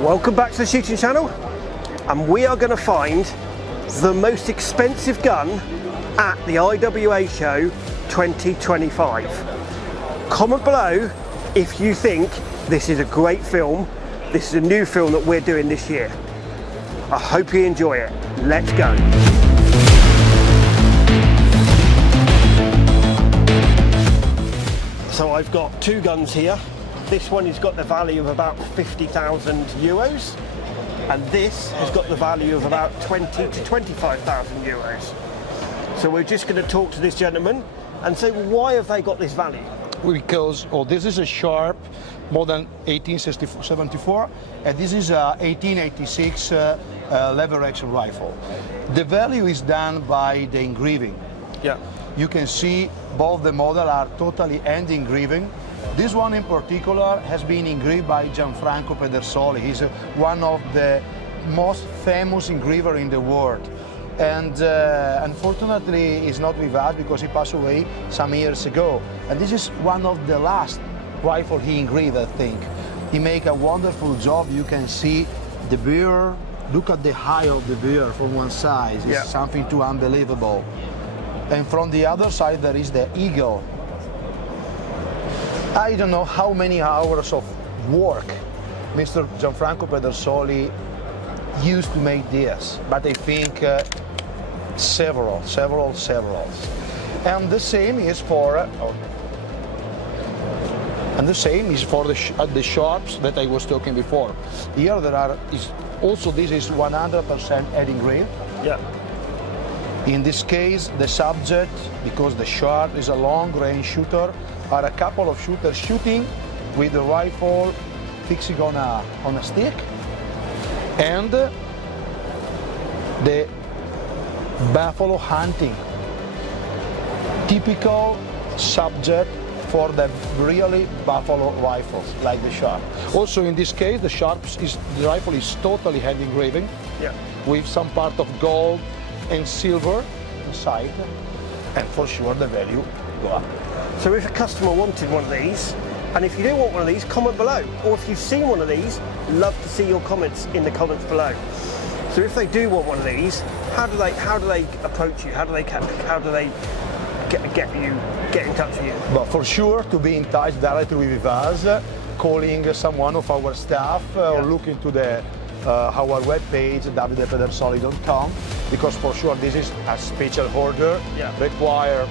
Welcome back to the shooting channel, and we are going to find the most expensive gun at the IWA show 2025. Comment below if you think this is a great film. This is a new film that we're doing this year. I hope you enjoy it. Let's go. So I've got two guns here. This one has got the value of about 50,000 euros, and this has got the value of about 20 to 25,000 euros. So we're just going to talk to this gentleman and say, why have they got this value? Because this is a Sharp model 1874, and this is a 1886 lever action rifle. The value is done by the engraving. Yeah. You can see both the model are totally hand engraving. This one in particular has been engraved by Gianfranco Pedersoli. He's one of the most famous engraver in the world. And unfortunately he's not with us because he passed away some years ago. And this is one of the last rifle he engraved, I think. He make a wonderful job. You can see the beer. Look at the height of the beer from one side. It's something too unbelievable. And from the other side there is the eagle. I don't know how many hours of work Mr. Gianfranco Pedersoli used to make this, but I think several. And the same is for the Sharps that I was talking before. Here there is also, this is 100% hand engraved. Yeah. In this case, the subject, because the Sharp is a long-range shooter, are a couple of shooters shooting with the rifle fixing on a stick, and the buffalo hunting, typical subject for the really buffalo rifles like the Sharp. Also in this case, the rifle is totally hand engraving, with some part of gold and silver inside, and for sure the value go up. So if a customer wanted one of these, and if you do want one of these, comment below. Or if you've seen one of these, love to see your comments in the comments below. So if they do want one of these, how do they approach you? How do they get in touch with you? But for sure, to be in touch directly with us, calling someone of our staff or look into our webpage www.pedersoli.com, because for sure this is a special order, require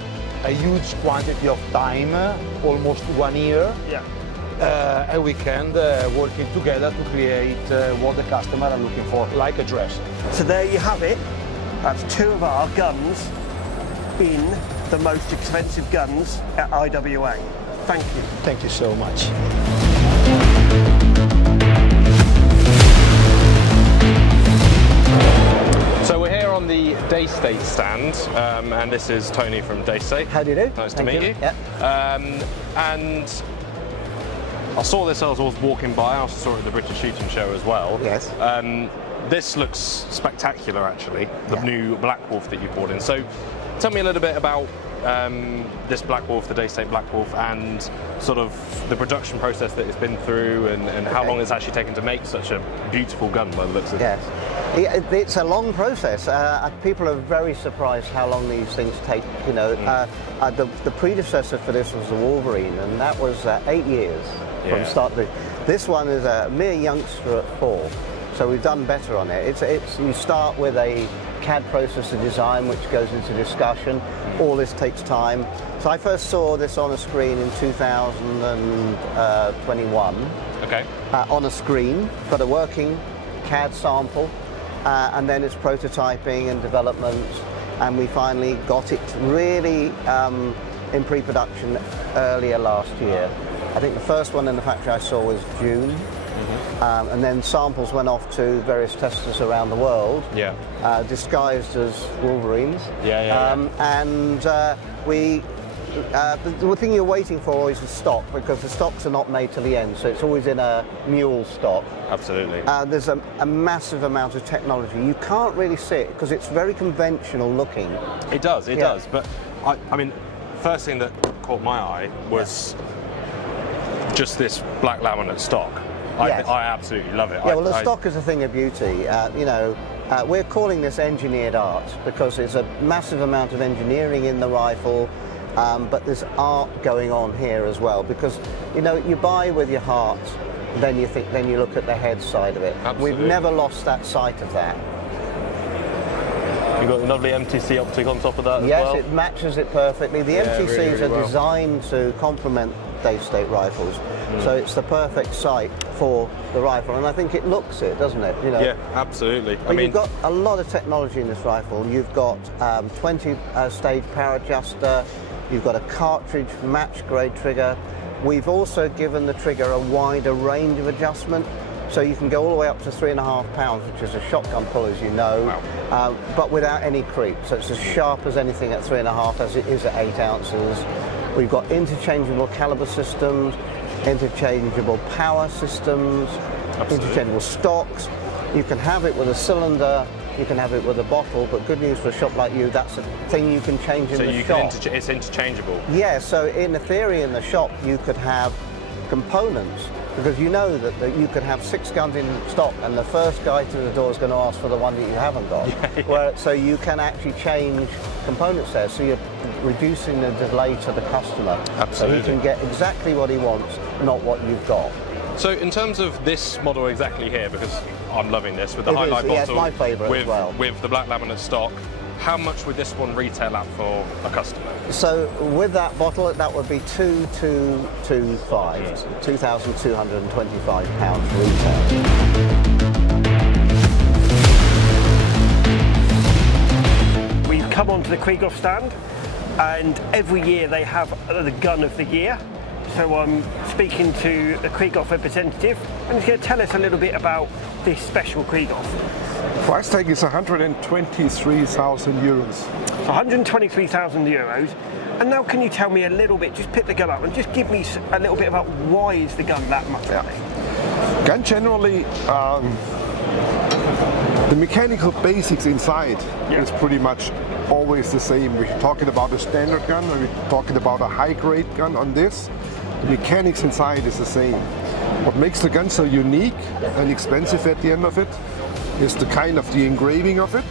a huge quantity of time, almost 1 year, and we can working together to create what the customer are looking for, like a dress. So there you have it. That's two of our guns in the most expensive guns at IWA. Thank you. Thank you so much. So we're here on the Daystate stand, and this is Tony from Daystate. How do you do? Nice to meet you. Yeah. And I saw this as I was walking by. I also saw it at the British Shooting Show as well. Yes. This looks spectacular, actually, the new Black Wolf that you brought in. So tell me a little bit about this Black Wolf, the Daystate Black Wolf, and sort of the production process that it's been through, and how long it's actually taken to make such a beautiful gun by the looks of it. Yes, it's a long process. People are very surprised how long these things take. You know, the predecessor for this was the Wolverine, and that was 8 years from start to. This one is a mere youngster at 4, so we've done better on it. You start with a CAD processor design, which goes into discussion. All this takes time. So I first saw this on a screen in 2021. Okay. On a screen, got a working CAD sample, and then it's prototyping and development, and we finally got it really in pre-production earlier last year. I think the first one in the factory I saw was June. And then samples went off to various testers around the world, disguised as Wolverines. And the thing you're waiting for is the stock, because the stocks are not made till the end, so it's always in a mule stock. Absolutely. There's a massive amount of technology. You can't really see it because it's very conventional looking. It does, but I mean, first thing that caught my eye was just this black laminate stock. Yes. I absolutely love it. Yeah, well, the stock is a thing of beauty. We're calling this engineered art because there's a massive amount of engineering in the rifle, but there's art going on here as well. Because you buy with your heart, then you look at the head side of it. Absolutely. We've never lost that sight of that. You've got the lovely MTC optic on top of that Yes, as well. it matches it perfectly. The MTCs really are well. designed to complement Daystate rifles, so it's the perfect sight for the rifle, and I think it looks it, doesn't it? Yeah, absolutely. But you've got a lot of technology in this rifle. You've got 20-stage power adjuster. You've got a cartridge match grade trigger. We've also given the trigger a wider range of adjustment. So you can go all the way up to 3.5 pounds, which is a shotgun pull, as you know, but without any creep. So it's as sharp as anything at 3.5 as it is at 8 ounces. We've got interchangeable caliber systems, interchangeable power systems, interchangeable stocks. You can have it with a cylinder, you can have it with a bottle, but good news for a shop like you, that's a thing you can change in the shop. It's interchangeable. Yeah, so in theory in the shop you could have components, because you know that you could have 6 guns in stock and the first guy to the door is going to ask for the one that you haven't got. So you can actually change components there, so you're reducing the delay to the customer. Absolutely. So he can get exactly what he wants, not what you've got. So in terms of this model exactly here, because I'm loving this, with the It highlight is, yeah, bottle, it's my favourite as well. with the black laminate stock, how much would this one retail at for a customer? So with that bottle, that would be 2,225, £2,225 retail. We've come onto the Krieghoff stand, and every year they have the gun of the year. So I'm speaking to the Krieghoff representative, and he's going to tell us a little bit about this special Krieghoff. Price tag is 123,000 euros. 123,000 euros. And now can you tell me a little bit, just pick the gun up and just give me a little bit about why is the gun that much money? Gun generally, the mechanical basics inside is pretty much always the same. We're talking about a standard gun, or we're talking about a high-grade gun on this. The mechanics inside is the same. What makes the gun so unique and expensive at the end of it is the kind of the engraving of it.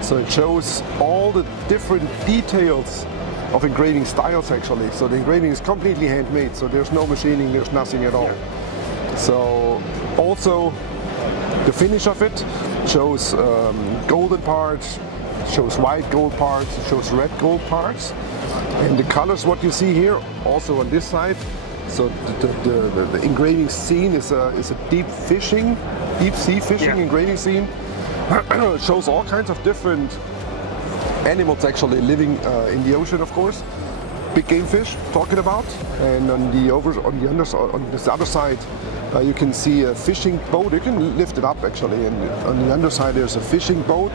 So it shows all the different details of engraving styles actually. So the engraving is completely handmade, so there's no machining, there's nothing at all. So also the finish of it shows golden parts, shows white gold parts, it shows red gold parts. And the colors what you see here also on this side, so the engraving scene is a deep sea fishing engraving scene. It shows all kinds of different animals actually living in the ocean, of course. Big game fish talking about, and on this other side you can see a fishing boat. You can lift it up actually, and on the underside there's a fishing boat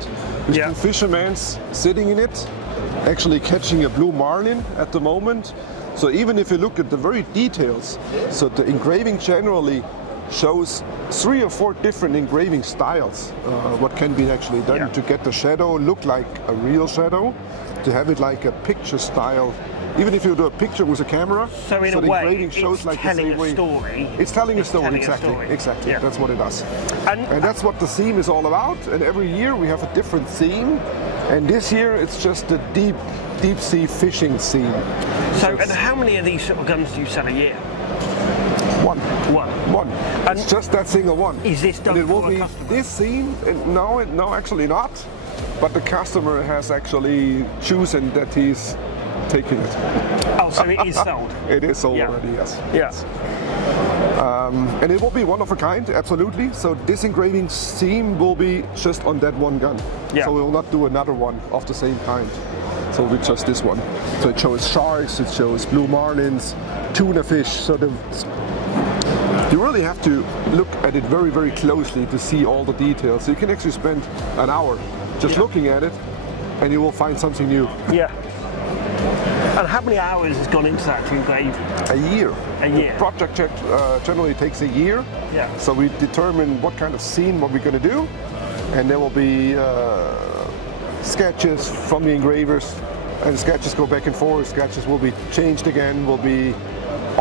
with two fishermen sitting in it, actually catching a blue marlin at the moment. So even if you look at the very details, so the engraving generally shows 3 or 4 different engraving styles, what can be actually done to get the shadow look like a real shadow, to have it like a picture style. Even if you do a picture with a camera, So in the a way, engraving shows it's like telling the same a way. story. It's telling a story, telling a exactly. story. Exactly, Yeah. that's what it does. And And that's what the theme is all about. And every year we have a different theme. And this year it's just the deep sea fishing scene. So, it's and how many of these sort of guns do you sell a year? one. One. And It's just that single one. Is this done and it will for a be customer? this scene? No, actually not. But the customer has actually chosen that he's taking it. Oh, so it is sold. It is sold Yeah. already, yes. Yes. And it will be one of a kind, absolutely. So this engraving theme will be just on that one gun. Yeah. So we will not do another one of the same kind. So it'll be just this one. So it shows sharks, it shows blue marlins, tuna fish. So you really have to look at it very, very closely to see all the details. So you can actually spend an hour just looking at it, and you will find something new. Yeah. And how many hours has gone into that to engrave? A year. A year. The project generally takes a year. Yeah. So we determine what kind of scene, what we're going to do, and there will be sketches from the engravers, and sketches go back and forth. Sketches will be changed again, will be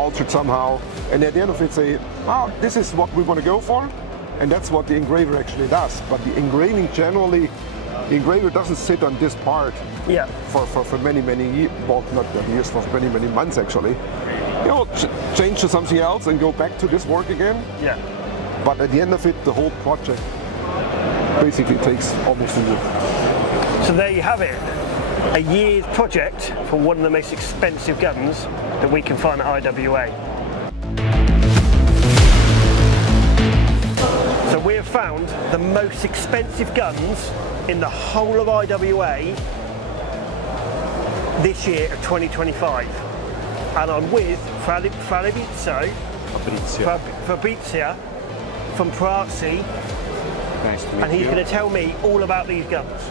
altered somehow, and at the end of it say, oh, this is what we want to go for, and that's what the engraver actually does. But the engraving generally, the engraver doesn't sit on this part for many years, well, not years, for many months actually. You know, change to something else and go back to this work again. Yeah. But at the end of it, the whole project basically takes almost a year. So there you have it. A year's project for one of the most expensive guns that we can find at IWA. So we have found the most expensive guns in the whole of IWA this year of 2025. And I'm with Fabrizio from Perazzi. Nice to meet and he's you. going to tell me all about these guns.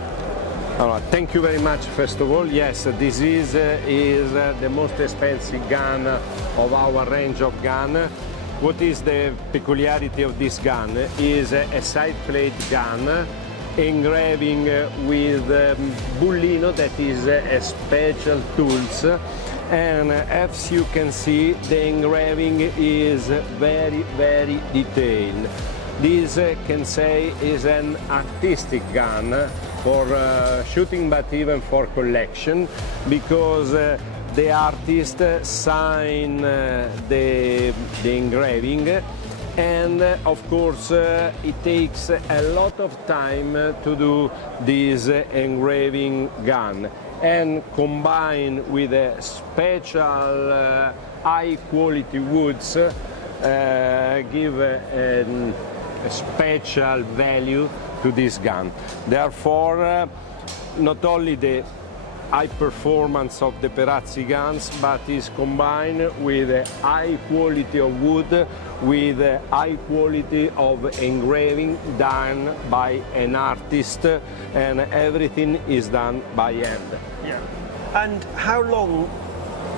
All right, thank you very much. First of all, yes, this is the most expensive gun of our range of gun. What is the peculiarity of this gun? Is a side plate gun, engraving with bullino, that is a special tools. And as you can see, the engraving is very detailed. This can say is an artistic gun for shooting, but even for collection, because the artist sign the engraving, and of course it takes a lot of time to do this engraving gun, and combined with a special high quality woods give a special value to this gun. Therefore, not only the high performance of the Perazzi guns, but is combined with a high quality of wood, with a high quality of engraving done by an artist, and everything is done by hand. Yeah. And how long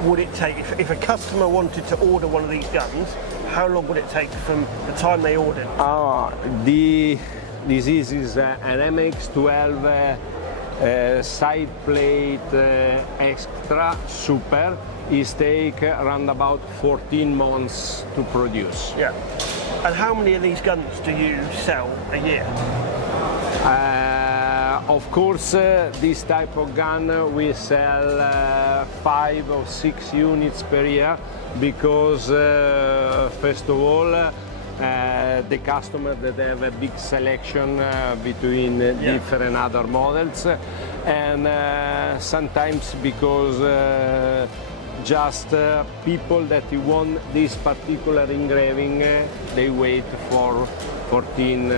would it take, if a customer wanted to order one of these guns, how long would it take from the time they ordered? This is an MX-12 side plate extra super. It takes around about 14 months to produce. Yeah. And how many of these guns do you sell a year? Of course, this type of gun we sell 5 or 6 units per year, because first of all, the customer that have a big selection between different other models, and sometimes because just people that want this particular engraving, they wait for 14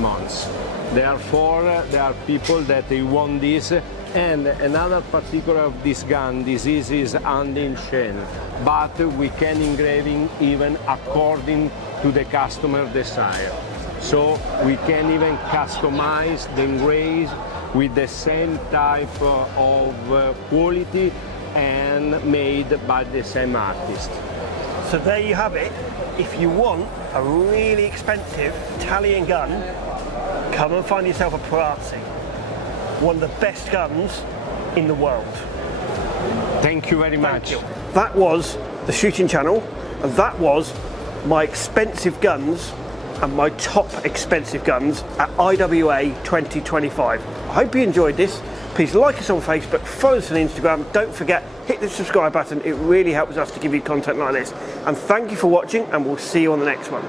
months. Therefore, there are people that they want this. And another particular of this gun, this is hand-engraved, but we can engraving even according to the customer desire. So we can even customize the engraves with the same type of quality and made by the same artist. So there you have it. If you want a really expensive Italian gun, come and find yourself a Perazzi. One of the best guns in the world. Thank you very much. Thank you. That was the shooting channel, and that was my expensive guns and my top expensive guns at IWA 2025. I hope you enjoyed this. Please like us on Facebook, follow us on Instagram. Don't forget, hit the subscribe button. It really helps us to give you content like this. And thank you for watching, and we'll see you on the next one.